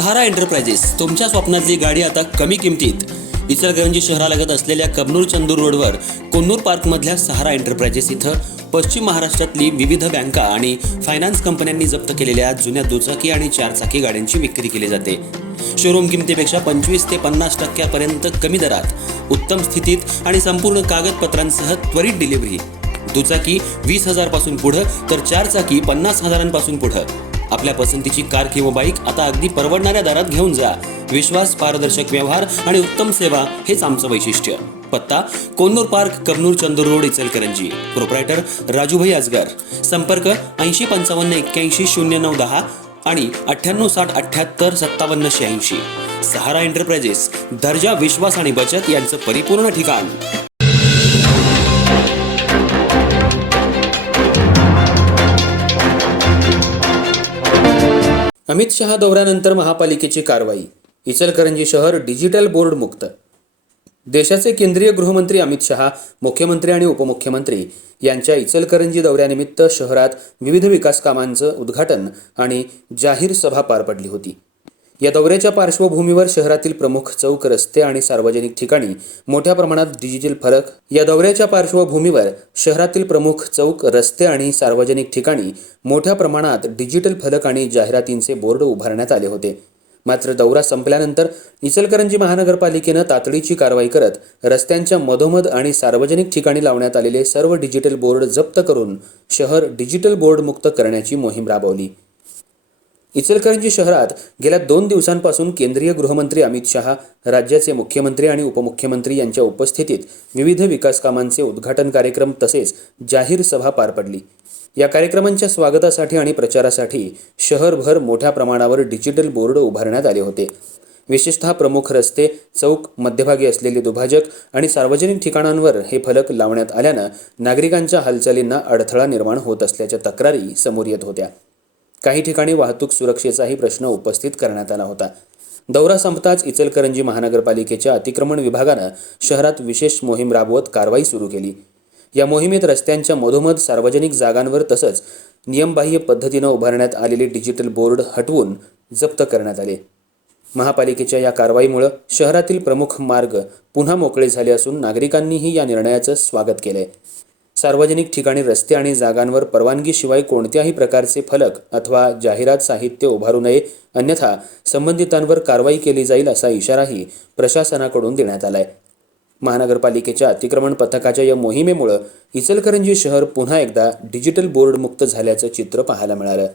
सहारा enterprises तुमच्या स्वप्नातली गाडी आता कमी किमतीत. इचलकरंजी शहरालगत असलेल्या कबनूर चंदूर रोडवर कोन्नूर पार्कमधल्या सहारा एंटरप्राइजेस इथं पश्चिम महाराष्ट्रातली विविध बँका आणि फायनान्स कंपन्यांनी जप्त केलेल्या जुन्या दुचाकी आणि चारचाकी गाड्यांची विक्री केली जाते. शोरूम किमतीपेक्षा 25 ते 50% कमी दरात, उत्तम स्थितीत आणि संपूर्ण कागदपत्रांसह त्वरित डिलिव्हरी. दुचाकी 20,000 पासून पुढे तर चारचाकी 50,000 पुढे. आपल्या पसंतीची कार किंवा बाईक आता अगदी परवडणाऱ्या दरात घेऊन जा. विश्वास, पारदर्शक व्यवहार आणि उत्तम सेवा हेच आमचं वैशिष्ट्य. पत्ता Konnur park, Kabnur Chandur road, Ichalkaranji. Proprietor Rajubhai Ajgar. संपर्क 8055810910 आणि 9860785786. सहारा एंटरप्राइजेस, दर्जा, विश्वास आणि बचत यांचं परिपूर्ण ठिकाण. अमित शहा दौऱ्यानंतर महापालिकेची कारवाई. इचलकरंजी शहर डिजिटल बोर्ड मुक्त. देशाचे केंद्रीय गृहमंत्री अमित शहा, मुख्यमंत्री आणि उपमुख्यमंत्री यांच्या इचलकरंजी दौऱ्यानिमित्त शहरात विविध विकास कामांचं उद्घाटन आणि जाहीर सभा पार पडली होती. या दौऱ्याच्या पार्श्वभूमीवर शहरातील प्रमुख चौक, रस्ते आणि सार्वजनिक ठिकाणी मोठ्या प्रमाणात डिजिटल फलक आणि जाहिरातींचे बोर्ड उभारण्यात आले होते. मात्र दौरा संपल्यानंतर इचलकरंजी महानगरपालिकेनं तातडीची कारवाई करत रस्त्यांच्या मधोमध आणि सार्वजनिक ठिकाणी लावण्यात आलेले सर्व डिजिटल बोर्ड जप्त करून शहर डिजिटल बोर्ड मुक्त करण्याची मोहीम राबवली. इचलकरंजी शहरात गेल्या 2 दिवसांपासून केंद्रीय गृहमंत्री अमित शहा, राज्याचे मुख्यमंत्री आणि उपमुख्यमंत्री यांच्या उपस्थितीत विविध विकास कामांचे उद्घाटन कार्यक्रम तसेच जाहीर सभा पार पडली. या कार्यक्रमांच्या स्वागतासाठी आणि प्रचारासाठी शहरभर मोठ्या प्रमाणावर डिजिटल बोर्ड उभारण्यात आले होते. विशेषतः प्रमुख रस्ते, चौक, मध्यभागी असलेले दुभाजक आणि सार्वजनिक ठिकाणांवर हे फलक लावण्यात आल्यानं नागरिकांच्या हालचालींना अडथळा निर्माण होत असल्याच्या तक्रारी समोर येत होत्या. काही ठिकाणी वाहतूक सुरक्षेचाही प्रश्न उपस्थित करण्यात आला होता. दौरा संपताच इचलकरंजी महानगरपालिकेच्या अतिक्रमण विभागानं शहरात विशेष मोहीम राबवत कारवाई सुरू केली. या मोहिमेत रस्त्यांच्या मधोमध, सार्वजनिक जागांवर तसंच नियमबाह्य पद्धतीनं उभारण्यात आलेले डिजिटल बोर्ड हटवून जप्त करण्यात आले. महापालिकेच्या या कारवाईमुळे शहरातील प्रमुख मार्ग पुन्हा मोकळे झाले असून नागरिकांनीही या निर्णयाचं स्वागत केलंय. सार्वजनिक ठिकाणी रस्ते आणि जागांवर परवानगीशिवाय कोणत्याही प्रकारचे फलक अथवा जाहिरात साहित्य उभारू नये, अन्यथा संबंधितांवर कारवाई केली जाईल असा इशाराही प्रशासनाकडून देण्यात आलाय. महानगरपालिकेच्या अतिक्रमण पथकाच्या या मोहिमेमुळे इचलकरंजी शहर पुन्हा एकदा डिजिटल बोर्ड मुक्त झाल्याचं चित्र पाहायला मिळालं.